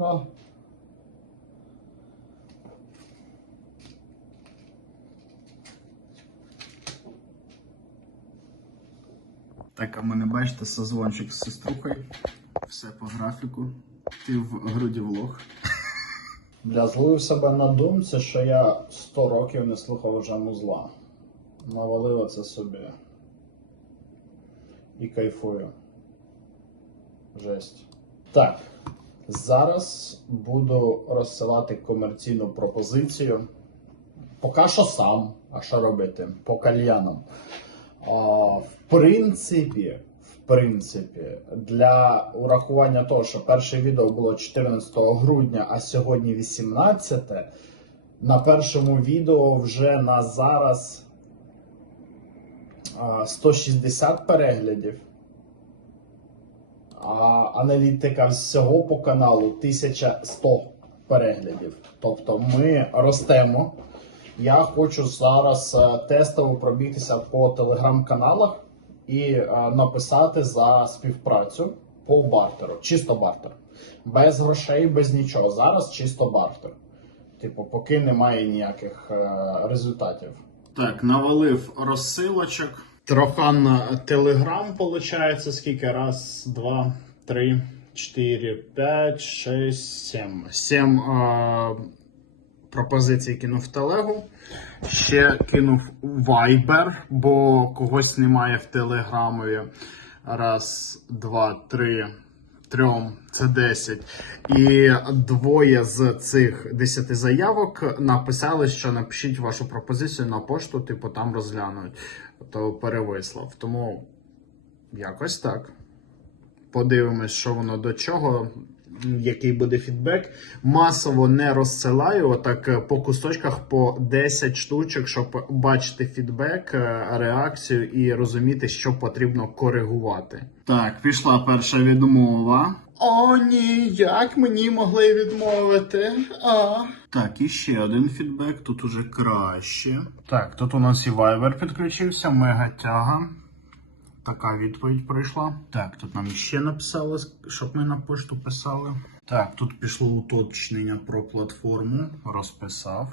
О. Так, а мене бачите, созвончик з сеструхою. Все по графіку. Ти в груді влог. Бля, зловив себе на думці, що я 100 років не слухав вже музла. Навалив це собі. І кайфую. Жесть. Так. Зараз буду розсилати комерційну пропозицію. Поки що сам. А що робити? По кальянам. А, в принципі, в принципі, для урахування того, що перше відео було 14 грудня, а сьогодні 18, на першому відео вже на зараз а, 160 переглядів. А аналітика всього по каналу 1100 переглядів. Тобто ми ростемо. Я хочу зараз е, тестово пробігтися по телеграм-каналах і е, написати за співпрацю по бартеру. Чисто бартер. Без грошей, без нічого. Зараз чисто бартер. Типу, поки немає ніяких е, результатів. Так, навалив розсилочок. Трохан телеграм, виходить, скільки? Раз, два, три, чотири, п'ять, шесть, сім. Сім а, пропозицій кинув в телегу. Ще кинув Viber, бо когось немає в телеграмові. Раз, два, три. Трьом це 10. І двоє з цих 10 заявок написали, що напишіть вашу пропозицію на пошту, типу там розглянуть. То перевислав. Тому якось так. Подивимось, що воно до чого, який буде фідбек. Масово не розсилаю, отак е, по кусочках по 10 штучок, щоб бачити фідбек, е, реакцію і розуміти, що потрібно коригувати. Так, пішла перша відмова. О, ні, як мені могли відмовити? А. Так, і ще один фідбек, тут уже краще. Так, тут у нас і Viber підключився, мегатяга. Така відповідь прийшла. Так, тут нам ще написали, щоб ми на пошту писали. Так, тут пішло уточнення про платформу. Розписав.